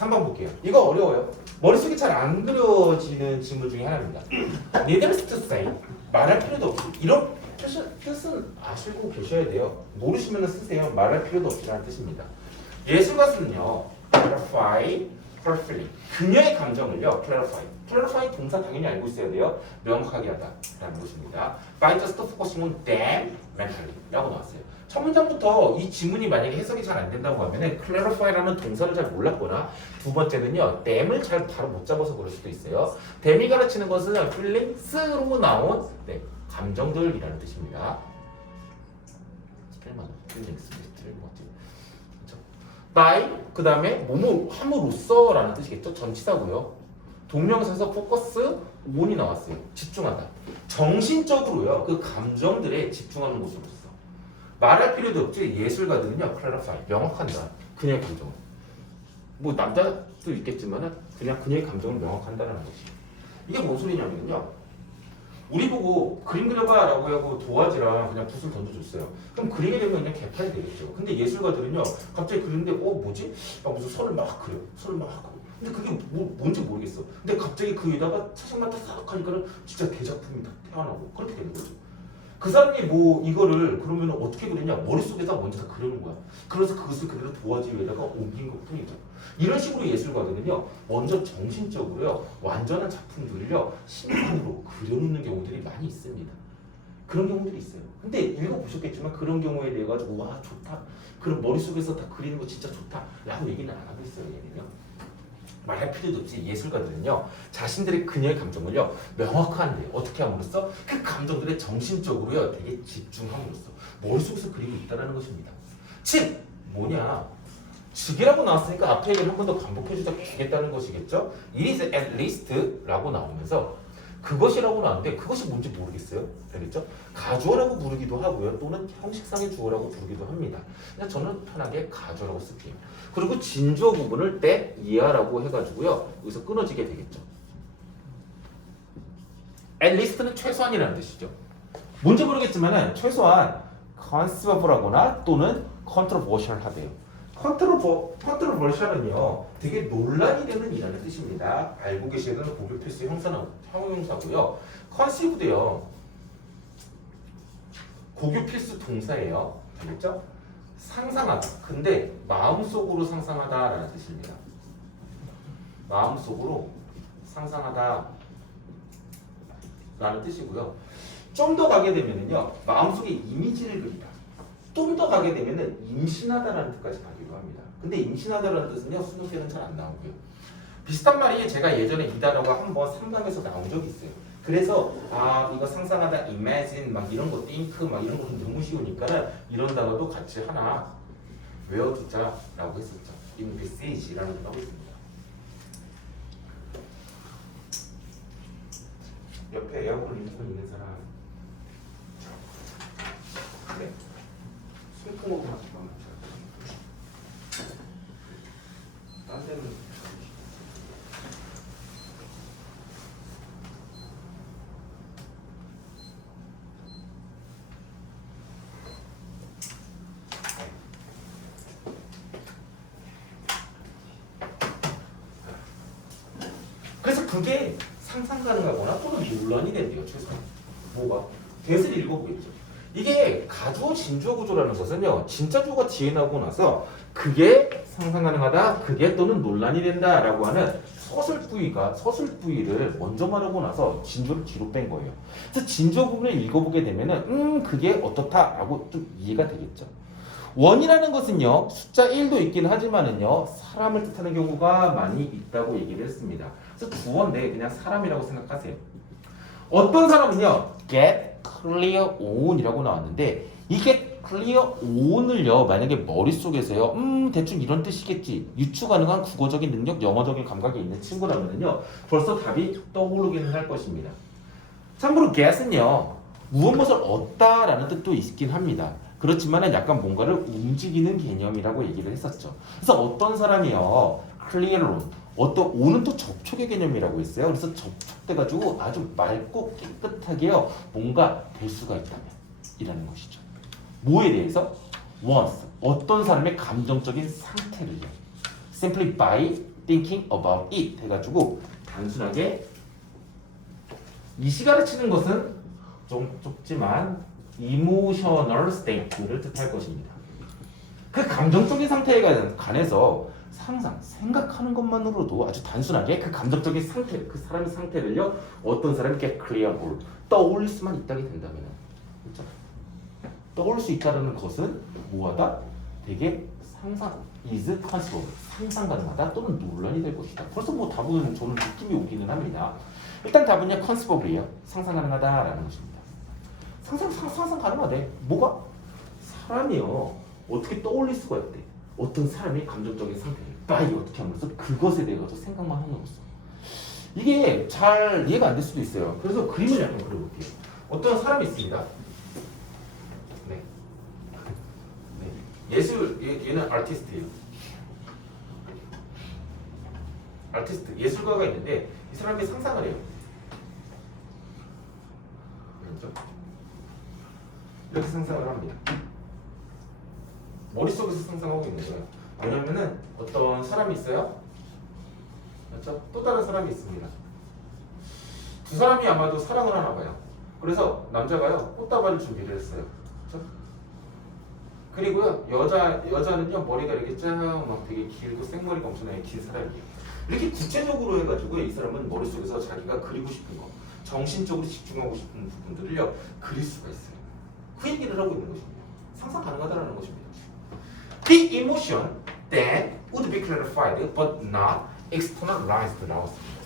3번 볼게요. 이거 어려워요. 머릿속에 잘 안 그려지는 질문 중에 하나입니다. Needless to say, 말할 필요도 없이. 이런 뜻은 아시고 계셔야 돼요. 모르시면 쓰세요. 말할 필요도 없이라는 뜻입니다. 예술가는요, clarify perfectly. 그녀의 감정을요, clarify. clarify 동사 당연히 알고 있어야 돼요. 명확하게 하다라는 것입니다. By just focusing on them mentally 라고 나왔어요. 첫 문장부터 이 지문이 만약에 해석이 잘 안 된다고 하면은 clarify라는 동사를 잘 몰랐거나 두 번째는요, them을 잘 바로 못 잡아서 그럴 수도 있어요. them이 가르치는 것은 feelings로 나온 감정들이라는 뜻입니다. 스펠만 feelings 그렇죠? by 그 다음에 뭐뭐 함으로써라는 뜻이겠죠. 전치사고요. 동명사에서 focus on이 나왔어요. 집중하다. 정신적으로요. 그 감정들에 집중하는 것으로서. 말할 필요도 없지. 예술가들은요, clarify, 명확한다. 그녀의 감정을. 뭐 남자도 있겠지만은 그냥 그녀의 감정을 명확한다라는 것이. 이게 뭔 소리냐면요. 우리 보고 그림 그려봐라고 하고 도화지랑 그냥 붓을 던져줬어요. 그럼 그리게 되면 그냥 개판이 되겠죠. 근데 예술가들은요, 갑자기 그리는데 뭐지? 무슨 선을 막 그려. 선을 막 그려. 근데 그게 뭔지 모르겠어. 근데 갑자기 그 위에다가 차장만 딱 하니까는 진짜 대작품이 딱 태어나고 그렇게 되는 거죠. 그 사람이 뭐 이거를 그러면 어떻게 그리냐? 머릿속에다 먼저 다 그려놓은 거야. 그래서 그것을 그대로 도화지 위에다가 옮긴 것 뿐이죠. 이런 식으로 예술가들은요, 먼저 정신적으로요, 완전한 작품들을요, 심상으로 그려놓는 경우들이 많이 있습니다. 그런 경우들이 있어요. 근데 읽어보셨겠지만 그런 경우에 대해 가지고 와 좋다. 그럼 머릿속에서 다 그리는 거 진짜 좋다. 라고 얘기는 안 하고 있어요. 얘는요. 말할 필요도 없이 예술가들은요, 자신들의 그녀의 감정을요, 명확한데 어떻게 함으로써 그 감정들의 정신적으로요, 되게 집중함으로써 머릿속에서 그리고 있다는 것입니다. 즉 뭐냐? 즉이라고 나왔으니까 앞에 얘기를 한 번 더 반복해주자 주겠다는 것이겠죠? It is at least라고 나오면서 그것이라고 나왔는데 그것이 뭔지 모르겠어요. 알겠죠? 가주어라고 부르기도 하고요. 또는 형식상의 주어라고 부르기도 합니다. 그냥 저는 편하게 가주어라고 쓸게요. 그리고 진주어 부분을 때 이하라고 해가지고요. 여기서 끊어지게 되겠죠. at least는 최소한이라는 뜻이죠. 뭔지 모르겠지만은 최소한 conceivable하거나 또는 controversial하대요. 컨트로버셜은요, 되게 논란이 되는 이라는 뜻입니다. 알고 계셔야 되는 고교 필수 형용사고요. 컨시브도요, 고교 필수 동사예요. 알겠죠? 상상하다. 근데 마음속으로 상상하다라는 뜻입니다. 마음속으로 상상하다 라는 뜻이고요. 좀 더 가게 되면은요, 마음속에 이미지를 그리다. 좀 더 가게 되면은 임신하다라는 뜻까지 가기도 합니다. 근데 임신하다라는 뜻은요, 수능 때는 잘 안 나오고요. 비슷한 말이 제가 예전에 이 단어가 한번 3강에서 나온 적이 있어요. 그래서 이거 상상하다, imagine 막 이런 거, think 막 이런 거 너무 쉬우니까는 이런 단어도 같이 하나 외워두자라고 했었죠. envisage라는 단어가 있습니다. 옆에 에어컨 리모컨 있는 사람. 네. 손톱으로 잠깐만. 딴 데는 그래서 그게 상상 가능하거나 또는 논란이 된대요. 최소한 뭐가? 대을 읽어보겠죠. 이게 가주어 진주어 구조라는 것은요, 진짜 주어가 뒤에 나오고 나서 그게 상상 가능하다, 그게 또는 논란이 된다라고 하는 서술 부위를 먼저 말하고 나서 진주어를 뒤로 뺀 거예요. 그래서 진주어 부분을 읽어보게 되면은 그게 어떻다라고 좀 이해가 되겠죠. 원이라는 것은요, 숫자 1도 있긴 하지만은요, 사람을 뜻하는 경우가 많이 있다고 얘기를 했습니다. 그래서 주어인데 그냥 사람이라고 생각하세요. 어떤 사람은요, get clear on이라고 나왔는데 이게 clear on을요, 만약에 머릿속에서요, 대충 이런 뜻이겠지, 유추 가능한 국어적인 능력, 영어적인 감각이 있는 친구라면요, 벌써 답이 떠오르기는 할 것입니다. 참고로 get은요, 무엇을 얻다라는 뜻도 있긴 합니다. 그렇지만은 약간 뭔가를 움직이는 개념이라고 얘기를 했었죠. 그래서 어떤 사람이요, clear on, 어떤 on은 또 접촉의 개념이라고 했어요. 그래서 접촉돼가지고 아주 맑고 깨끗하게요, 뭔가 될 수가 있다면 이라는 것이죠. 뭐에 대해서? once, 어떤 사람의 감정적인 상태를요, simply by thinking about it 해가지고 단순하게 이 시가를 치는 것은 좀 좁지만 emotional state를 뜻할 것입니다. 그 감정적인 상태에 관해서 상상, 생각하는 것만으로도 아주 단순하게 그 감정적인 상태, 그 사람의 상태를요 어떤 사람이 이렇게 clearable 떠올릴 수만 있다게 된다면, 그렇죠? 떠올릴 수 있다는 것은 뭐하다? 되게 상상, is possible, 상상 가능하다 또는 논란이 될 것이다. 벌써 뭐 답은 저는 느낌이 오기는 합니다. 일단 답은요 concebable이에요. 상상 가능하다라는 것입니다. 상상 가능하대. 뭐가? 사람이요 어떻게 떠올릴 수가 있대. 어떤 사람의 감정적인 상태를 빨리 어떻게 하면서 그것에 대해서 생각만 함으로써 이게 잘 이해가 안 될 수도 있어요. 그래서 그림을 약간 그려볼게요. 어떤 사람이 있습니다. 네. 얘는 아티스트예요. 아티스트, 예술가가 있는데 이 사람이 상상을 해요. 그렇죠? 이렇게 상상을 합니다. 머릿속에서 상상하고 있는 거예요. 왜냐면은 어떤 사람이 있어요. 그렇죠? 또 다른 사람이 있습니다. 두 사람이 아마도 사랑을 하나 봐요. 그래서 남자가요 꽃다발을 준비를 했어요. 그렇죠? 그리고요 여자는요 머리가 이렇게 쫙 막 되게 길고 생머리가 엄청나게 긴 사람이에요. 이렇게 구체적으로 해가지고 이 사람은 머릿속에서 자기가 그리고 싶은 거, 정신적으로 집중하고 싶은 부분들을요 그릴 수가 있어요. 그 얘기를 하고 있는 것입니다. 상상 가능하다는 것입니다. The emotion that would be clarified but not externalized 나왔습니다.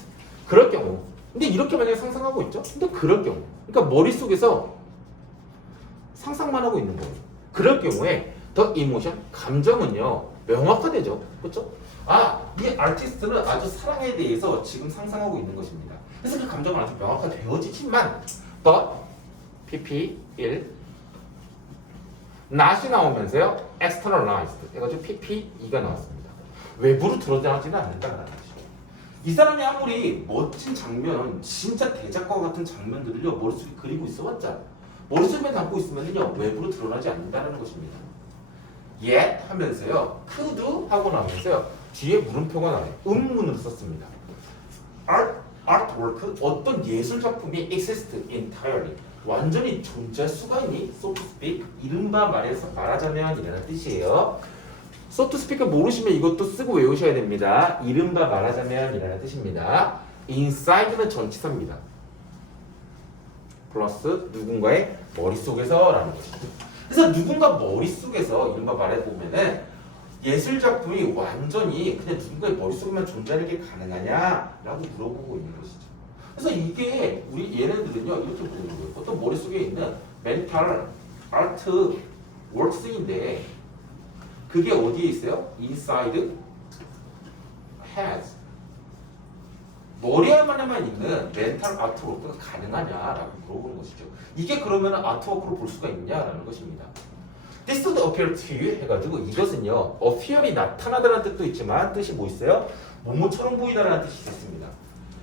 그럴 경우, 근데 이렇게 만약에 상상하고 있죠? 근데 그럴 경우, 그러니까 머릿속에서 상상만 하고 있는 거예요. 그럴 경우에 the emotion, 감정은요 명확화되죠. 그렇죠? 아, 이 아티스트는 아주 사랑에 대해서 지금 상상하고 있는 것입니다. 그래서 그 감정은 아주 명확화되어지지만 but PP1 not이 나오면서요 externalized 해가지고 PP2가 나왔습니다. 외부로 드러나지는 않는다는 거죠. 이 사람이 아무리 멋진 장면, 진짜 대작과 같은 장면들을요 머릿속에 그리고 있어봤자 머릿속에 담고 있으면요 외부로 드러나지 않는다는 것입니다. yet 하면서요 could 하고 나오면서요 뒤에 물음표가 나와요. 음문으로 썼습니다. artwork 어떤 예술 작품이 exist entirely 완전히 존재할 수가 있니? so to speak 이른바 말하자면 이라는 뜻이에요. so to speak을 모르시면 이것도 쓰고 외우셔야 됩니다. 이른바 말하자면 이라는 뜻입니다. inside는 전치사입니다. 플러스 누군가의 머릿속에서 라는 거죠. 그래서 누군가 머릿속에서 이른바 말해보면은 예술 작품이 완전히 그냥 누군가의 머릿속에만 존재하는 게 가능하냐? 라고 물어보고 있는 것이죠. 그래서 이게 우리 얘네들은요 이렇게 보는 거예요. 어떤 머릿속에 있는 멘탈 아트 월크스인데 그게 어디에 있어요? inside head 머리 안에만 있는 멘탈 아트워크가 가능하냐라고 물어보는 것이죠. 이게 그러면 아트워크로 볼 수가 있냐라는 것입니다. This would appear to you 해가지고 이것은요 appear이 나타나다라는 뜻도 있지만 뜻이 뭐 있어요? 뭐뭐처럼 보이다라는 뜻이 있습니다.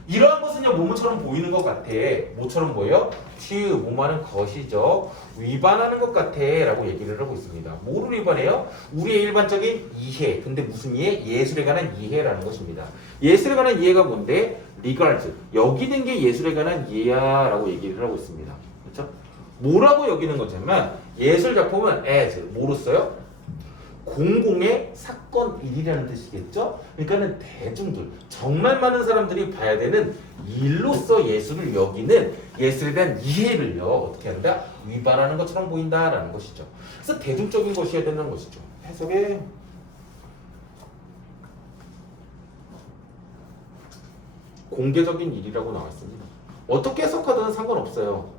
이러한 것은요 뭐뭐처럼 보이는 것 같아. 뭐처럼 보여? to 뭐뭐하는 것이죠. 위반하는 것 같아 라고 얘기를 하고 있습니다. 뭐를 위반해요? 우리의 일반적인 이해. 근데 무슨 이해? 예술에 관한 이해라는 것입니다. 예술에 관한 이해가 뭔데? regards 여기는 게 예술에 관한 이해야 라고 얘기를 하고 있습니다. 그렇죠? 뭐라고 여기는 거냐면 예술 작품은 as 뭐로써요? 공공의 사건 일이라는 뜻이겠죠? 그러니까는 대중들 정말 많은 사람들이 봐야 되는 일로서 예술을 여기는 예술에 대한 이해를요 어떻게 한다? 위반하는 것처럼 보인다라는 것이죠. 그래서 대중적인 것이어야 되는 것이죠. 해석에 공개적인 일이라고 나와 있습니다. 어떻게 해석하든 상관없어요.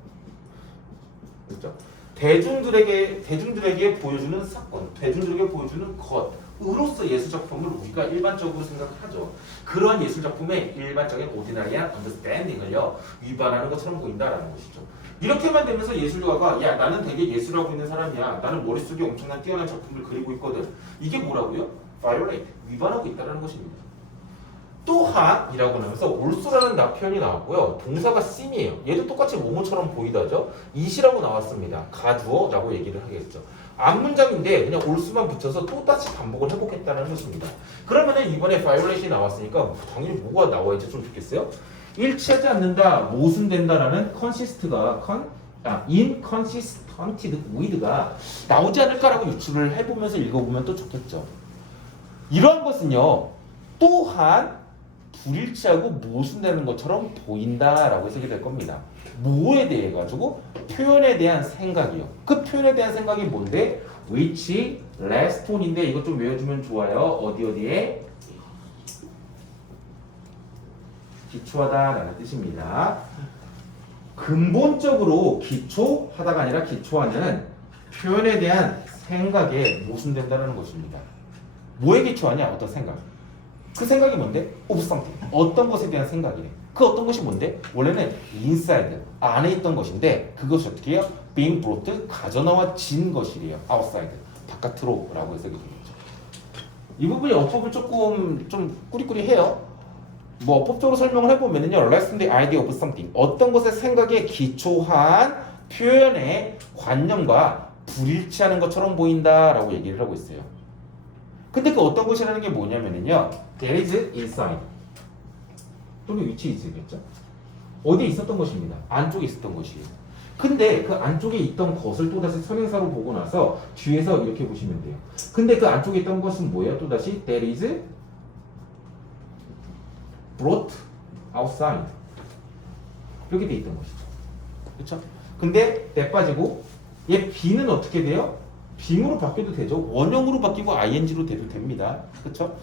그렇죠? 대중들에게 보여주는 사건, 대중들에게 보여주는 것으로서 예술 작품을 우리가 일반적으로 생각하죠. 그러한 예술 작품의 일반적인 오디나리한 언더스탠딩을요 위반하는 것처럼 보인다라는 것이죠. 이렇게만 되면서 예술가가 야 나는 되게 예술하고 있는 사람이야. 나는 머릿속에 엄청난 뛰어난 작품을 그리고 있거든. 이게 뭐라고요? violate, 위반하고 있다는 것입니다. 또한 이라고 나면서 also라는 표현이 나왔고요. 동사가 seem이에요. 얘도 똑같이 뭐뭐처럼 보이다죠. it이라고 나왔습니다. 가두어 라고 얘기를 하겠죠. 앞문장인데 그냥 올수만 붙여서 또다시 반복을 해보겠다는 것입니다. 그러면은 이번에 violation이 나왔으니까 당연히 뭐가 나와야지 좀 좋겠어요? 일치하지 않는다, 모순된다라는 consist가 inconsistent with가 나오지 않을까라고 유추를 해보면서 읽어보면 또 좋겠죠. 이러한 것은요, 또한 불일치하고 모순되는 것처럼 보인다라고 해석이 될 겁니다. 뭐에 대해 가지고? 표현에 대한 생각이요. 그 표현에 대한 생각이 뭔데? which last tone인데 이것 좀 외워주면 좋아요. 어디에? 기초하다라는 뜻입니다. 근본적으로 기초하다가 아니라 기초하는 표현에 대한 생각에 모순된다는 것입니다. 뭐에 기초하냐? 어떤 생각. 그 생각이 뭔데? of something. 어떤 것에 대한 생각이래. 그 어떤 것이 뭔데? 원래는 inside, 안에 있던 것인데 그것이 어떻게 해요? being brought, 가져나와진 것이래요. outside, 바깥으로 라고 해석이 되겠죠. 이 부분이 어법을 조금 좀 꾸리꾸리해요. 뭐 어법적으로 설명을 해보면요, less the idea of something, 어떤 것의 생각에 기초한 표현의 관념과 불일치하는 것처럼 보인다라고 얘기를 하고 있어요. 근데 그 어떤 것이라는 게 뭐냐면요, there is inside 또는 which is겠죠. 어디에 있었던 것입니다. 안쪽에 있었던 것이에요. 근데 그 안쪽에 있던 것을 또다시 선행사로 보고 나서 뒤에서 이렇게 보시면 돼요. 근데 그 안쪽에 있던 것은 뭐예요? 또다시 there is brought outside 이렇게 돼 있던 것이죠. 그렇죠? 근데 때 빠지고 얘 be는 어떻게 돼요? being으로 바뀌어도 되죠. 원형으로 바뀌고 ing로 돼도 됩니다. 그렇죠?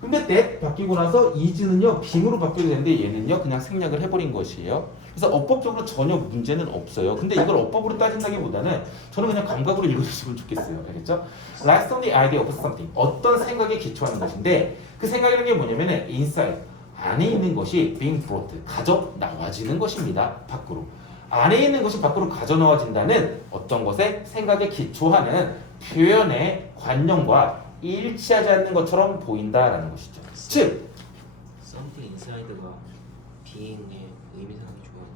근데 that 바뀌고 나서 is는요 being으로 바뀌어도 되는데 얘는요 그냥 생략을 해버린 것이에요. 그래서 어법적으로 전혀 문제는 없어요. 근데 이걸 어법으로 따진다기보다는 저는 그냥 감각으로 읽어주시면 좋겠어요. 알겠죠? Last on the idea of something, 어떤 생각에 기초하는 것인데 그 생각이라는 게 뭐냐면은 inside, 안에 있는 것이 being brought, 가져 나와지는 것입니다. 밖으로. 안에 있는 것이 밖으로 가져 나와진다는 어떤 것에 생각에 기초하는 표현의 관념과 일치하지 않는 것처럼 보인다라는 것이죠. 즉, something inside가 being의 의미상의 주어예요.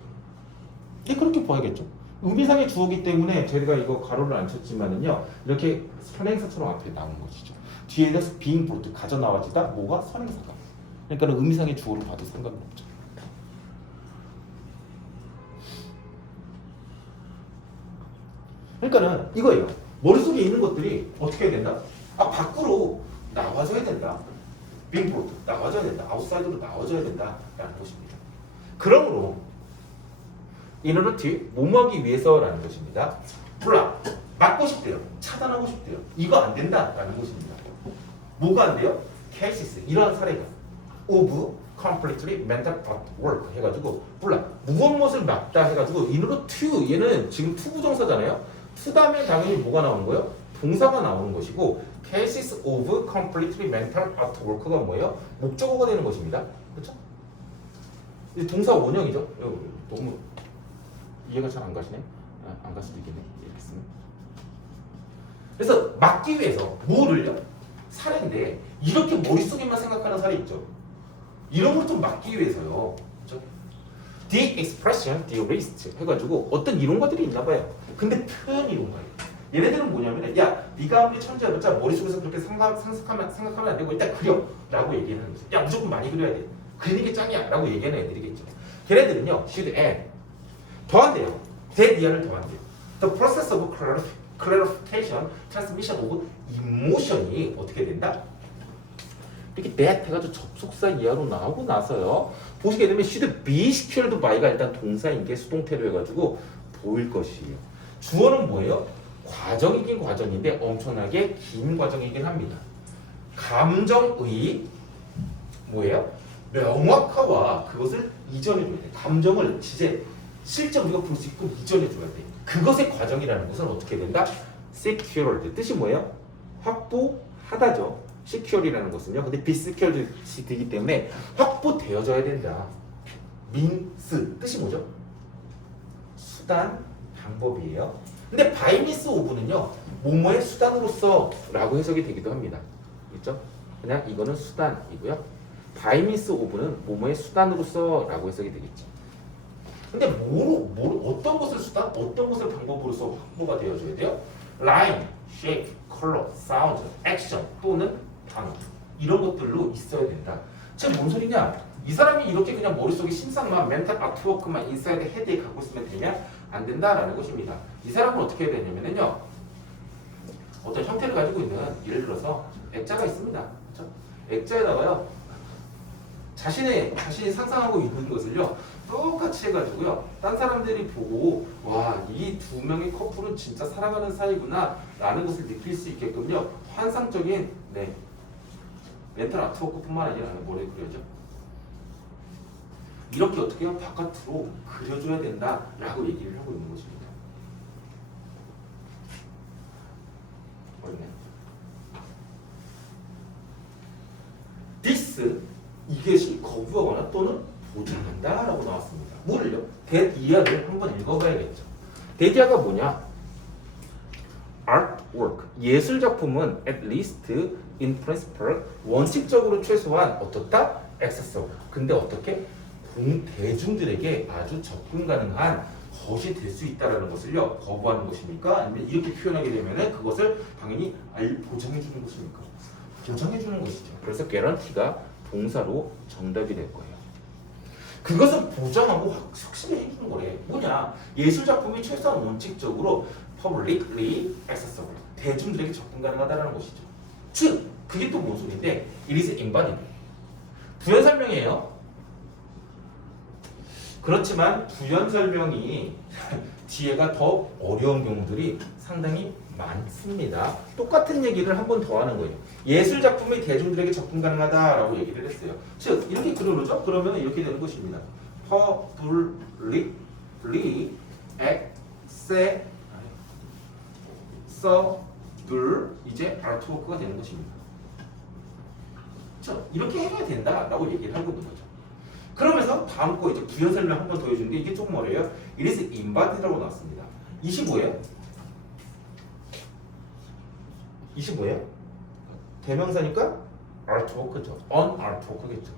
네, 그렇게 봐야겠죠. 의미상의 주어기 때문에 저희가 이거 가로를 안 쳤지만은요 이렇게 선행사처럼 앞에 나온 것이죠. 뒤에서 being brought, 가져 나와지다, 뭐가 선행사가. 그러니까 의미상의 주어로 봐도 상관은 없죠. 그러니까는 이거예요. 머릿속에 있는 것들이 어떻게 해야 된다? 밖으로 나와줘야 된다. being brought, 나와줘야 된다. 아웃사이드로 나와줘야 된다라는 것입니다. 그러므로 in order to, 뭐뭐하기 위해서라는 것입니다. 블락, 막고 싶대요. 차단하고 싶대요. 이거 안 된다라는 것입니다. 뭐가 안 돼요? cases, 이러한 사례가 of completely mental at work 해가지고 블락, 무엇을 막다 해가지고 in order to, 얘는 지금 to 부정사잖아요. to 다음에 당연히 뭐가 나오는 거예요? 동사가 나오는 것이고 cases of completely mental at work가 뭐예요? 목적어가 되는 것입니다. 그렇죠? 동사 원형이죠. 너무 이해가 잘 안 가시네. 안 갈 수도 있겠네. 이렇게 쓰면. 그래서 막기 위해서 뭐를요? 사례인데 이렇게 머릿속에만 생각하는 사례 있죠. 이런 걸 좀 막기 위해서요. 그렇죠? The expression, the list 해가지고 어떤 이론가들이 있나 봐요. 근데 표현 이론가예요. 얘네들은 뭐냐면 야, 네가 아무리 천재해봤자 머릿속에서 그렇게 생각하면 안 되고 일단 그려 라고 얘기하는 거죠. 야, 무조건 많이 그려야 돼. 그리는 게 짱이야 라고 얘기하는 애들이겠죠. 걔네들은요 should add, 더한대요. that 이하를 더한대요. The process of clarification, transmission of emotion이 어떻게 된다? 이렇게 that 해가지고 접속사 이하로 나오고 나서요 보시게 되면 should be secured by가 일단 동사인 게 수동태로 해가지고 보일 것이에요. 주어는 뭐예요? 과정이긴 과정인데 엄청나게 긴 과정이긴 합니다. 감정의 뭐예요? 명확화와 그것을 이전해줘야 돼. 감정을 실제 우리가 볼 수 있고 이전해줘야 돼. 그것의 과정이라는 것은 어떻게 된다? secured, 뜻이 뭐예요? 확보하다죠. secure이라는 것은요. 근데 be secured 되기 때문에 확보되어져야 된다. means, 뜻이 뭐죠? 수단, 방법이에요. 근데 by means of는요. 뭐뭐의 수단으로서 라고 해석이 되기도 합니다. 있죠? 그냥 이거는 수단이고요. by means of는 뭐뭐의 수단으로서 라고 해석이 되겠죠. 근데 어떤 것을 수단, 어떤 것을 방법으로서 확보가 되어줘야 돼요? line, shape, color, sound, action 또는 단어 이런 것들로 있어야 된다. 즉 뭔 소리냐? 이 사람이 이렇게 그냥 머릿속에 신상만 멘탈 아트워크만 인사이드 헤드에 갖고 있으면 되냐? 안 된다라는 것입니다. 이 사람은 어떻게 해야 되냐면요. 어떤 형태를 가지고 있는 예를 들어서 액자가 있습니다. 그렇죠? 액자에다가요. 자신이 상상하고 있는 것을요. 똑같이 해가지고요. 딴 사람들이 보고 와, 이 두 명의 커플은 진짜 사랑하는 사이구나 라는 것을 느낄 수 있게끔요. 환상적인 멘탈 아트워크뿐만 아니라 뭐래 그려져? 이렇게 어떻게 해요? 바깥으로 그려줘야 된다라고 얘기를 하고 있는 것입니다. 어렵네. This 이것이 거부하거나 또는 보장한다라고 나왔습니다. 뭐를요? that 이하를 한번 읽어봐야겠죠. that 이하가 뭐냐? artwork 예술 작품은 at least in principle 원칙적으로 최소한 어떻다? accessible 근데 어떻게? 대중들에게 아주 접근 가능한 것이 될 수 있다는 것을요 거부하는 것입니까? 아니면 이렇게 표현하게 되면 그것을 당연히 보장해 주는 것입니까? 보장해 주는 것이죠. 그래서 guarantee가 동사로 정답이 될 거예요. 그것은 보장하고 확실히 해주는 거래. 뭐냐? 예술 작품이 최소한 원칙적으로 publicly accessible 대중들에게 접근 가능하다는 것이죠. 즉 그게 또 뭔 소리인데 it is embodied 부연 설명이에요. 그렇지만 부연 설명이 뒤에가 더 어려운 경우들이 상당히 많습니다. 똑같은 얘기를 한 번 더 하는 거예요. 예술 작품이 대중들에게 접근 가능하다라고 얘기를 했어요. 즉 이렇게 그려놓죠. 그러면 이렇게 되는 것입니다. publicly accessible 이제 아트워크가 되는 것입니다. 자, 이렇게 해야 된다라고 얘기를 하고 있는 거죠. 그러면서 다음 거 이제 부연 설명 한 번 더 해주는데 이게 조금 어려워요. It is embodied라고 나왔습니다. 25예요? 25예요? 대명사니까 artwork죠. on artwork겠죠.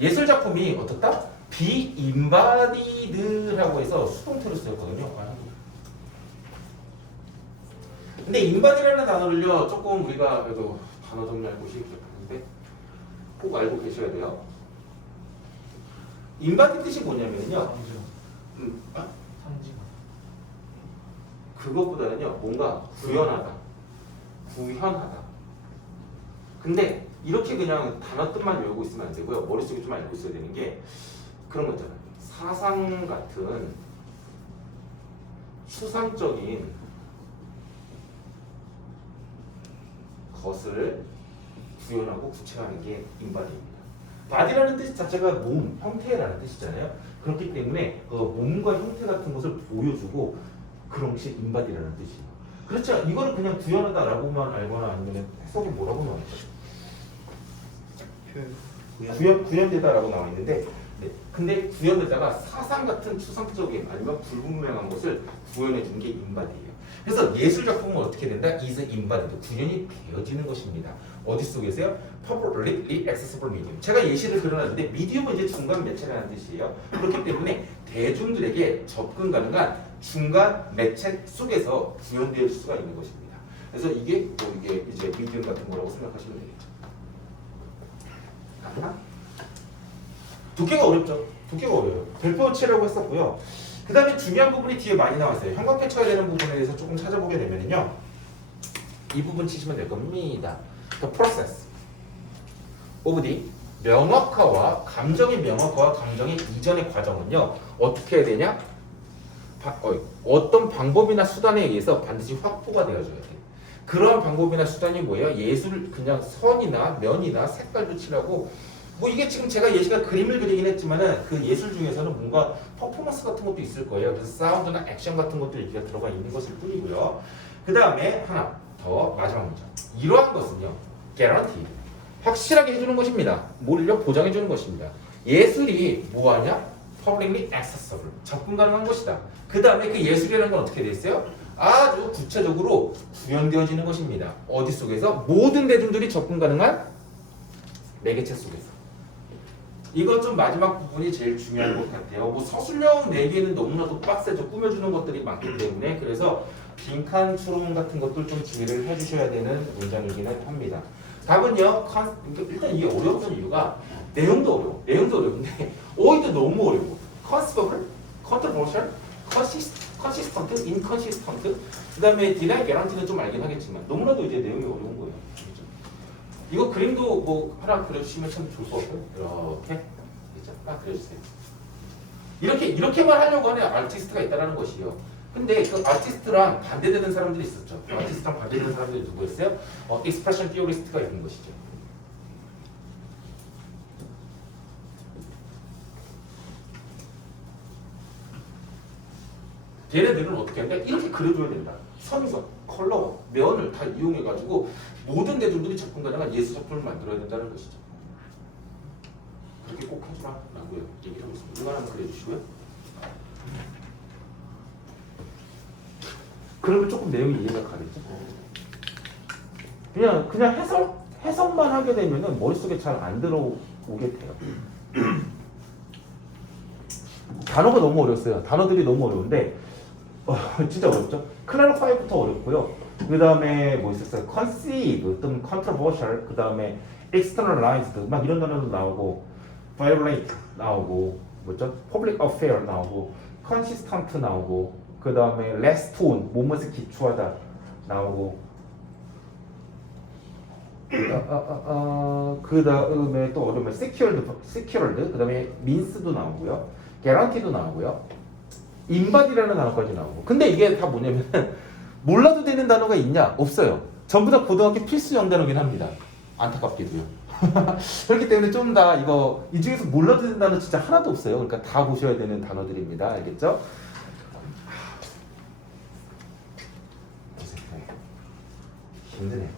예술 작품이 어떻다? be embodied라고 해서 수동태로 쓰였거든요. 근데 embodied라는 단어를요 조금 우리가 그래도 단어 정리할 곳이 있는데 꼭 알고 계셔야 돼요. embodied 뜻이 뭐냐면요. 그것보다는요 뭔가 구현하다, 구현하다. 근데 이렇게 그냥 단어 뜻만 외우고 있으면 안 되고요. 머릿속에 좀 알고 있어야 되는 게 그런 거 있잖아요. 사상 같은 추상적인 것을 구현하고 구체화하는 게 embodied입니다. body라는 뜻 자체가 몸, 형태라는 뜻이잖아요. 그렇기 때문에 몸과 형태 같은 것을 보여주고 그런 것이 embodied라는 뜻이에요. 그렇죠. 이거를 그냥 구현하다라고만 알거나 아니면 해석이 뭐라고 나와 있죠? 구현되다라고 나와 있는데 근데 구현되다가 사상 같은 추상적인 아니면 불분명한 것을 구현해 주는 게 embodied예요. 그래서 예술 작품은 어떻게 된다? is embodied 구현이 되어지는 것입니다. 어디 속에서요? publicly accessible medium. 제가 예시를 들어놨는데 medium은 이제 중간 매체라는 뜻이에요. 그렇기 때문에 대중들에게 접근 가능한 중간 매체 속에서 구현될 수가 있는 것입니다. 그래서 이게 이제 medium 같은 거라고 생각하시면 되겠죠. 두께가 어렵죠. 두께가 어려워요. 별표치라고 했었고요. 그 다음에 중요한 부분이 뒤에 많이 나왔어요. 형광펜 쳐야 되는 부분에 대해서 조금 찾아보게 되면요. 이 부분 치시면 될 겁니다. The process of the 명확화와 감정의 명확화와 감정의 이전의 과정은요. 어떻게 해야 되냐? 어떤 방법이나 수단에 의해서 반드시 확보가 되어줘야 돼요. 그러한 방법이나 수단이 뭐예요? 예술 그냥 선이나 면이나 색깔도 칠하고 뭐 이게 지금 제가 예시가 그림을 그리긴 했지만은 그 예술 중에서는 뭔가 퍼포먼스 같은 것도 있을 거예요. 그래서 사운드나 액션 같은 것도 얘기가 들어가 있는 것일 뿐이고요. 그 다음에 하나 더 마지막 문장. 이러한 것은요, guarantee 확실하게 해주는 것입니다. 뭘요? 보장해 주는 것입니다. 예술이 뭐하냐? publicly accessible 접근 가능한 것이다. 그 다음에 그 예술이라는 건 어떻게 돼 있어요? 아주 구체적으로 구현되어지는 것입니다. 어디 속에서? 모든 대중들이 접근 가능한 매개체 속에서. 이거 좀 마지막 부분이 제일 중요한 것 같아요. 뭐 서술형 4개는 너무나도 빡세죠. 꾸며주는 것들이 많기 때문에. 그래서 빈칸 추론 같은 것들 좀 주의를 해주셔야 되는 문장이기는 합니다. 답은요. 일단 이게 어려웠던 이유가 내용도 어려워. 내용도 어려운데 어휘도 너무 어려워. 컨시버블, 컨트로버셜, 컨시스턴트, 인컨시스턴트. 그 다음에 디나이 개런티는 좀 알긴 하겠지만 너무나도 이제 내용이 어려운 거예요. 그렇죠? 이거 그림도 뭐 하나 그려주시면 참 좋을 것 같아요. 이렇게 그렇죠? 하나 그려주세요. 이렇게만 하려고 하는 아티스트가 있다는 것이요. 근데 그 아티스트랑 반대되는 사람들이 있었죠. 그 아티스트랑 반대되는 사람들이 누구였어요? 익스프레션 티오리스트가 있는 것이죠. 걔네들은 어떻게 하냐? 이렇게 그려줘야 된다. 선과 컬러, 면을 다 이용해가지고 모든 대중들이 작품 가능한 예술 작품을 만들어야 된다는 것이죠. 그렇게 꼭 해주라라고요. 얘기를 하고 있습니다. 이거 하나 그려주시고요. 그러면 조금 내용이 이해가 가겠죠? 그냥 해석만 하게 되면은 머릿속에 잘 안 들어오게 돼요. 단어가 너무 어려웠어요. 단어들이 너무 어려운데 진짜 어렵죠? 클래리파이부터 어렵고요. 그 다음에 뭐 있었어요? conceive 또는 controversial, 그 다음에 externalized 막 이런 단어도 나오고, violate 나오고, 뭐죠? public affair 나오고, consistent 나오고, 그 다음에 less tone 뭐뭐에 기초하다 나오고, 그 다음에 또 어려우면 secured, 그 다음에 means도 나오고요, guarantee도 나오고요. 인바디라는 단어까지 나오고. 근데 이게 다 뭐냐면 몰라도 되는 단어가 있냐? 없어요. 전부 다 고등학교 필수 영단어긴 합니다. 안타깝게도요. 그렇기 때문에 좀 다 이거 이 중에서 몰라도 되는 단어 진짜 하나도 없어요. 그러니까 다 보셔야 되는 단어들입니다. 알겠죠? 힘드네요.